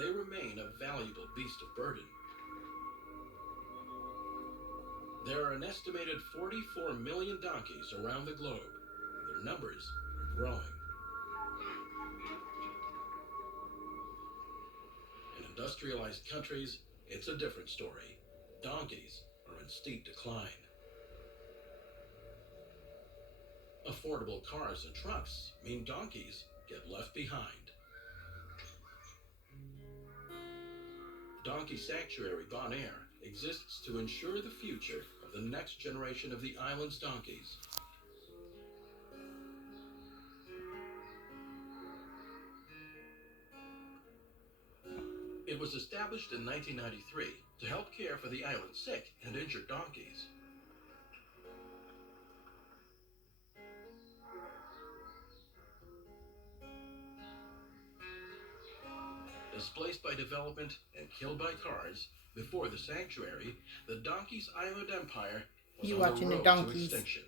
they remain a valuable beast of burden. There are an estimated 44 million donkeys around the globe, and their numbers are growing. In industrialized countries, it's a different story. Donkeys are in steep decline. Affordable cars and trucks mean donkeys get left behind. Donkey Sanctuary Bonaire exists to ensure the future of the next generation of the island's donkeys. It was established in 1993 to help care for the island's sick and injured donkeys. Displaced by development and killed by cars, before the sanctuary, the Donkeys Island Empire was You on watching the the road to donkeys? extinction.